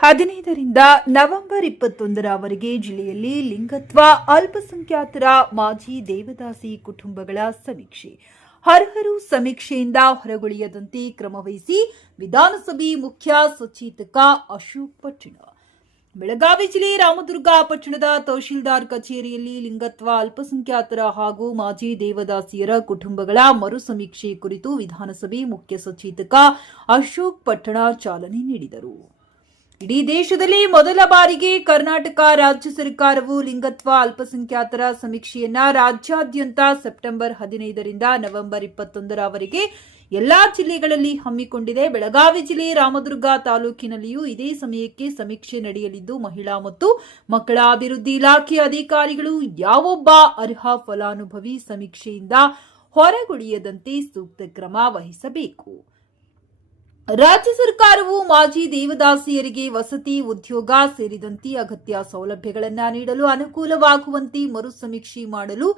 15ರಿಂದ November 21ರವರೆಗೆ ಜಿಲ್ಲೆಯಲ್ಲಿ ಲಿಂಗತ್ವ ಅಲ್ಪಸಂಖ್ಯಾತರ ಮಾಜಿ ದೇವದಾಸಿ ಕುಟುಂಬಗಳ ಸಮೀಕ್ಷೆ. ಅರ್ಹರು ಸಮೀಕ್ಷೆಯಿಂದ ಹೊರಗುಳಿಯದಂತೆ ಕ್ರಮವಹಿಸಿ ವಿಧಾನಸಭೆ ಮುಖ್ಯ ಸಚೇತಕ ಅಶೋಕ್ ಪಟ್ಟಣ. ಬೆಳಗಾವಿ ಜಿಲ್ಲೆ ರಾಮದುರ್ಗ ಪಟ್ಟಣದ ತಹಶೀಲ್ದಾರ್ ಕಚೇರಿಯಲ್ಲಿ ಲಿಂಗತ್ವ ಅಲ್ಪಸಂಖ್ಯಾತರ ಹಾಗೂ ಮಾಜಿ ದೇವದಾಸಿಯರ ಕುಟುಂಬಗಳ ಮರು ಸಮೀಕ್ಷೆ ಕುರಿತು ವಿಧಾನಸಭೆ ಮುಖ್ಯ ಸಚೇತಕ ಅಶೋಕ್ ಪಟ್ಟಣ ಚಾಲನೆ ನೀಡಿದರು. ಇಡೀ ದೇಶದಲ್ಲಿ ಮೊದಲ ಬಾರಿಗೆ ಕರ್ನಾಟಕ ರಾಜ್ಯ ಸರ್ಕಾರವು ಲಿಂಗತ್ವ ಅಲ್ಪಸಂಖ್ಯಾತರ ಸಮೀಕ್ಷೆಯನ್ನ ರಾಜ್ಯಾದ್ಯಂತ ಸೆಪ್ಟೆಂಬರ್ 15ರಿಂದ ನವೆಂಬರ್ 21ರವರೆಗೆ ಎಲ್ಲಾ ಜಿಲ್ಲೆಗಳಲ್ಲಿ ಹಮ್ಮಿಕೊಂಡಿದೆ. ಬೆಳಗಾವಿ ಜಿಲ್ಲೆ ರಾಮದುರ್ಗ ತಾಲೂಕಿನಲ್ಲಿಯೂ ಇದೇ ಸಮಯಕ್ಕೆ ಸಮೀಕ್ಷೆ ನಡೆಯಲಿದ್ದು, ಮಹಿಳಾ ಮತ್ತು ಮಕ್ಕಳ ಅಭಿವೃದ್ಧಿ ಇಲಾಖೆ ಅಧಿಕಾರಿಗಳು ಯಾವೊಬ್ಬ ಅರ್ಹ ಫಲಾನುಭವಿ ಸಮೀಕ್ಷೆಯಿಂದ ಹೊರಗುಳಿಯದಂತೆ ಸೂಕ್ತ ಕ್ರಮ ವಹಿಸಬೇಕು. ರಾಜ್ಯ ಸರ್ಕಾರವು ಮಾಜಿ ದೇವದಾಸಿಯರಿಗೆ ವಸತಿ, ಉದ್ಯೋಗ ಸೇರಿದಂತೆ ಅಗತ್ಯ ಸೌಲಭ್ಯಗಳನ್ನು ನೀಡಲು ಅನುಕೂಲವಾಗುವಂತೆ ಮರು ಸಮೀಕ್ಷೆ ಮಾಡಲು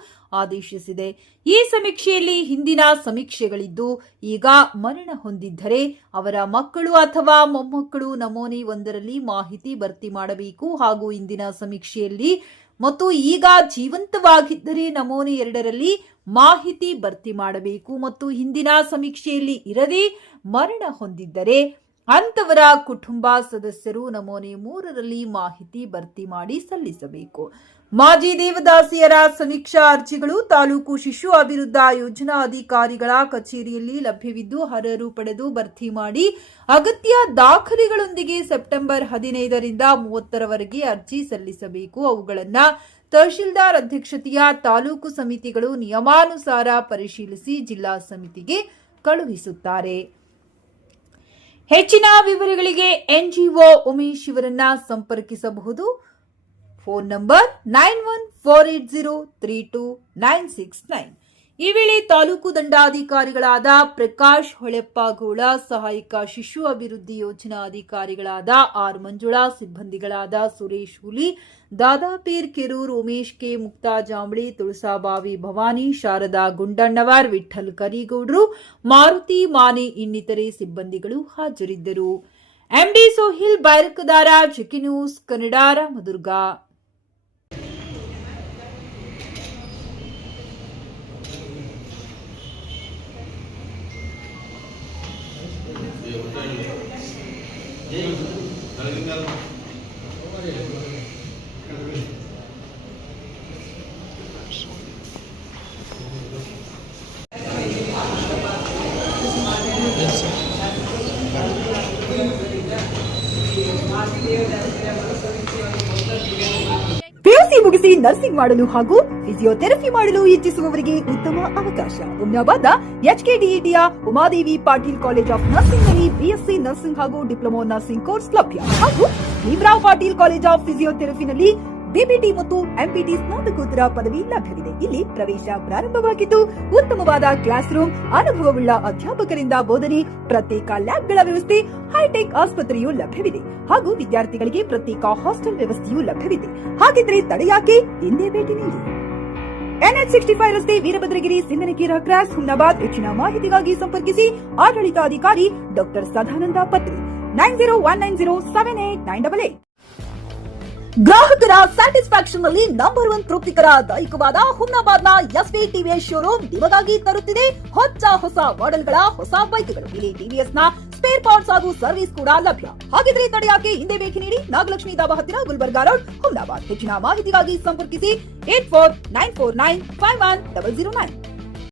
ಆದೇಶಿಸಿದೆ. ಈ ಸಮೀಕ್ಷೆಯಲ್ಲಿ ಹಿಂದಿನ ಸಮೀಕ್ಷೆಗಳಿದ್ದು ಈಗ ಮರಣ ಹೊಂದಿದ್ದರೆ ಅವರ ಮಕ್ಕಳು ಅಥವಾ ಮೊಮ್ಮಕ್ಕಳು ನಮೂನೆ 1ರಲ್ಲಿ ಮಾಹಿತಿ ಭರ್ತಿ ಮಾಡಬೇಕು ಹಾಗೂ ಇಂದಿನ ಸಮೀಕ್ಷೆಯಲ್ಲಿ ಮತ್ತು ಈಗ ಜೀವಂತವಾಗಿದ್ದರೆ ನಮೂನೆ 2ರಲ್ಲಿ ಮಾಹಿತಿ ಭರ್ತಿ ಮಾಡಬೇಕು ಮತ್ತು ಹಿಂದಿನ ಸಮೀಕ್ಷೆಯಲ್ಲಿ ಇರದೆ ಮರಣ ಹೊಂದಿದ್ದರೆ ಅಂತವರ ಕುಟುಂಬ ಸದಸ್ಯರು ನಮೂನೆ 3ರಲ್ಲಿ ಮಾಹಿತಿ ಭರ್ತಿ ಮಾಡಿ ಸಲ್ಲಿಸಬೇಕು. ಮಾಜಿ ದೇವದಾಸಿಯರ ಸಮೀಕ್ಷಾ ಅರ್ಜಿಗಳು ತಾಲೂಕು ಶಿಶು ಅಭಿವೃದ್ಧಿ ಯೋಜನಾ ಅಧಿಕಾರಿಗಳ ಕಚೇರಿಯಲ್ಲಿ ಲಭ್ಯವಿದ್ದು, ಅರ್ಹರು ಪಡೆದು ಭರ್ತಿ ಮಾಡಿ ಅಗತ್ಯ ದಾಖಲೆಗಳೊಂದಿಗೆ ಸೆಪ್ಟೆಂಬರ್ 15ರಿಂದ 30ರವರೆಗೆ ಅರ್ಜಿ ಸಲ್ಲಿಸಬೇಕು. ಅವುಗಳನ್ನು ತಹಶೀಲ್ದಾರ್ ಅಧ್ಯಕ್ಷತೆಯ ತಾಲೂಕು ಸಮಿತಿಗಳು ನಿಯಮಾನುಸಾರ ಪರಿಶೀಲಿಸಿ ಜಿಲ್ಲಾ ಸಮಿತಿಗೆ ಕಳುಹಿಸುತ್ತಾರೆ. ಹೆಚ್ಚಿನ ವಿವರಗಳಿಗೆ ಎನ್ಜಿಒ ಉಮೇಶ್ ಇವರನ್ನ ಸಂಪರ್ಕಿಸಬಹುದು. Phone number 9148032969. ಈ ವೇಳೆ ತಾಲೂಕು ದಂಡಾಧಿಕಾರಿಗಳಾದ ಪ್ರಕಾಶ್ ಹೊಳೆಪ್ಪಗೋಳ, ಸಹಾಯಕ ಶಿಶು ಅಭಿವೃದ್ಧಿ ಯೋಜನಾ ಅಧಿಕಾರಿಗಳಾದ ಆರ್ ಮಂಜುಳಾ, ಸಿಬ್ಬಂದಿಗಳಾದ ಸುರೇಶ್ ಹುಲಿ, ದಾದಾಪೀರ್ ಕೆರೂರ್, ಉಮೇಶ್ ಕೆ, ಮುಕ್ತಾ ಜಾಂಬಳಿ, ತುಳಸಾಬಾವಿ ಭವಾನಿ, ಶಾರದಾ ಗುಂಡಣ್ಣವರ್, ವಿಠಲ್ ಕರಿಗೌಡ್ರು, ಮಾರುತಿ ಮಾನೆ ಇನ್ನಿತರೆ ಸಿಬ್ಬಂದಿಗಳು ಹಾಜರಿದ್ದರು. MD Sohil Bairakadara, GK news Kannada, Ramdurg. PUC ಮುಗಿಸಿ ನರ್ಸಿಂಗ್ ಮಾಡಲು ಹಾಗೂ ಫಿಸಿಯೋಥೆರಪಿ ಮಾಡಲು ಇಚ್ಛಿಸುವವರಿಗೆ ಉತ್ತಮ ಅವಕಾಶ. ಹುಮ್ನಾಬಾದ್ನ ಎಚ್ಕೆಡಿಇಟಿಯ Umadevi Patil college of nursing ನಲ್ಲಿ ಬಿಎಸ್ಸಿ ನರ್ಸಿಂಗ್ ಹಾಗೂ ಡಿಪ್ಲೊಮಾ ನರ್ಸಿಂಗ್ ಕೋರ್ಸ್ ಲಭ್ಯ ಹಾಗೂ ಭೀಮರಾವ್ ಪಾಟೀಲ್ ಕಾಲೇಜ್ ಆಫ್ ಫಿಸಿಯೋಥೆರಪಿನಲ್ಲಿ ಬಿಪಿಟಿ ಮತ್ತು ಎಂಪಿಟಿ ಸ್ನಾತಕೋತ್ತರ ಪದವಿ ಲಭ್ಯವಿದೆ. ಇಲ್ಲಿ ಪ್ರವೇಶ ಪ್ರಾರಂಭವಾಗಿದ್ದು, ಉತ್ತಮವಾದ ಕ್ಲಾಸ್ ರೂಮ್, ಅನುಭವವುಳ್ಳ ಅಧ್ಯಾಪಕರಿಂದ ಬೋಧನೆ, ಪ್ರತ್ಯೇಕ ಲ್ಯಾಬ್ಗಳ ವ್ಯವಸ್ಥೆ, ಹೈಟೆಕ್ ಆಸ್ಪತ್ರೆಯೂ ಲಭ್ಯವಿದೆ ಹಾಗೂ ವಿದ್ಯಾರ್ಥಿಗಳಿಗೆ ಪ್ರತ್ಯೇಕ ಹಾಸ್ಟೆಲ್ ವ್ಯವಸ್ಥೆಯೂ ಲಭ್ಯವಿದೆ. ಹಾಗಿದ್ರೆ ತಡೆಯಾಕೆ, ಹಿಂದೆ ಭೇಟಿ ನೀಡಿ. NH 65 ರಸ್ತೆ, ವೀರಭದ್ರಗಿರಿ, ಸಿಂಗನಕೀರ ಕ್ರಾಸ್, ಹುಮ್ನಾಬಾದ್. ಹೆಚ್ಚಿನ ಮಾಹಿತಿಗಾಗಿ ಸಂಪರ್ಕಿಸಿ ಆಡಳಿತಾಧಿಕಾರಿ ಡಾಕ್ಟರ್ ಸದಾನಂದ ಪತ್ರಿ 9019078988. ಗ್ರಾಹಕರ ಸ್ಯಾಟಿಸ್ಫ್ಯಾಕ್ಷನ್ ನಲ್ಲಿ ನಂಬರ್ 1 ತೃಪ್ತಿಕರ ದೈಹಿಕವಾದ ಹುಮ್ನಾಬಾದ್ನ ಎಸ್ವಿ ಟಿವಿಎಸ್ ಶೋರೂಮ್ ನಿಮಗಾಗಿ ತರುತ್ತಿದೆ ಹೊಸ ಮಾಡೆಲ್ಗಳ ಹೊಸ ಬೈಕ್ಗಳು. ಇಲ್ಲಿ ಟಿವಿಎಸ್ ನ ಸ್ಪೇರ್ ಪಾರ್ಟ್ಸ್ ಹಾಗೂ ಸರ್ವಿಸ್ ಕೂಡ ಲಭ್ಯ. ಹಾಗಿದ್ರೆ ತಡೆಯಾಕೆ, ಹಿಂದೆ ಭೇಟಿ ನೀಡಿ. ನಾಗಲಕ್ಷ್ಮಿ ದಾಬಾ ಹತ್ತಿರ, ಗುಲ್ಬರ್ಗಾ ರೋಡ್, ಹುಮ್ನಾಬಾದ್. ಹೆಚ್ಚಿನ ಮಾಹಿತಿಗಾಗಿ ಸಂಪರ್ಕಿಸಿ 8494951009.